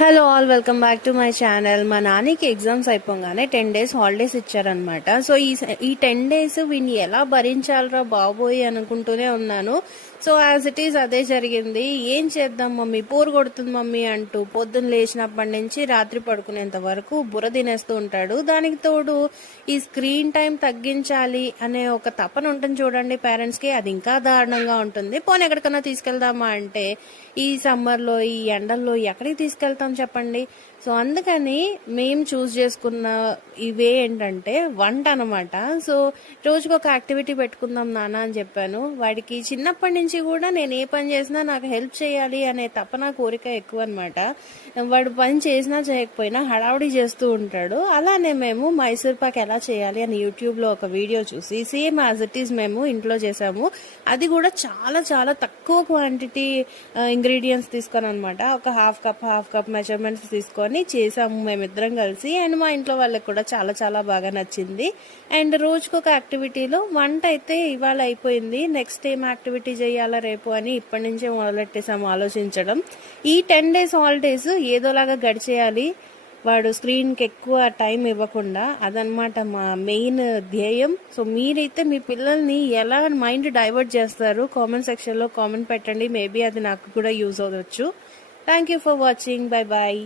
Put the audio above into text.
Hello all, welcome back to my channel. మా నానికి exams అయిపోగానే 10 days హాలిడేస్ ఇచ్చారనమాట. సో ఈ 10 days వీడిని ఎలా భరించాలరా బాబోయ్ అనుకుంటూనే ఉన్నాను. సో యాజ్ ఇట్ ఈస్ అదే జరిగింది. ఏం చేద్దాం మమ్మీ, పోరు కొడుతుంది మమ్మీ అంటూ పొద్దున్న లేచినప్పటి నుంచి రాత్రి పడుకునేంత వరకు బుర్ర తినేస్తూ ఉంటాడు. దానికి తోడు ఈ స్క్రీన్ టైం తగ్గించాలి అనే ఒక తపన ఉంటుంది చూడండి పేరెంట్స్కి, అది ఇంకా దారుణంగా ఉంటుంది. పోనీ ఎక్కడికన్నా తీసుకెళ్దామా అంటే ఈ సమ్మర్లో ఈ ఎండల్లో ఎక్కడికి తీసుకెళ్తాం చెప్పండి. సో అందుకని మేము చూస్ చేసుకున్న ఇవే ఏంటంటే వంట అనమాట. సో రోజుకు ఒక యాక్టివిటీ పెట్టుకుందాం నాన్న అని చెప్పాను. వాడికి చిన్నప్పటి నుంచి కూడా నేను ఏ పని చేసినా నాకు హెల్ప్ చేయాలి అనే తపన కోరిక ఎక్కువ అనమాట. వాడు పని చేసినా చేయకపోయినా హడావుడి చేస్తూ ఉంటాడు. అలానే మేము మైసూర్ పాక్ ఎలా చేయాలి అని యూట్యూబ్లో ఒక వీడియో చూసి సేమ్ యాజ్ ఇట్ ఈస్ మేము ఇంట్లో చేసాము. అది కూడా చాలా చాలా తక్కువ క్వాంటిటీ ఇంగ్రీడియంట్స్ తీసుకొని అనమాట. ఒక హాఫ్ కప్ మెజర్మెంట్స్ తీసుకొని చేసాము మేమిద్దరం కలిసి. అండ్ మా ఇంట్లో వాళ్ళకి కూడా చాలా చాలా బాగా నచ్చింది. అండ్ రోజుకొక యాక్టివిటీలో వంట అయితే ఇవాళ అయిపోయింది. నెక్స్ట్ ఏం యాక్టివిటీ చేయాలా రేపు అని ఇప్పటి నుంచే మొదలెట్టేసాము ఆలోచించడం. ఈ 10 days హాలిడేస్ ఏదోలాగా గడిచేయాలి, వాడు స్క్రీన్కి ఎక్కువ టైం ఇవ్వకుండా. అదనమాట మా మెయిన్ ధ్యేయం. సో మీరైతే మీ పిల్లల్ని ఎలా మైండ్ డైవర్ట్ చేస్తారు కామెంట్ సెక్షన్లో కామెంట్ పెట్టండి. మేబీ అది నాకు కూడా యూజ్ అవ్వచ్చు. Thank you for watching. Bye bye.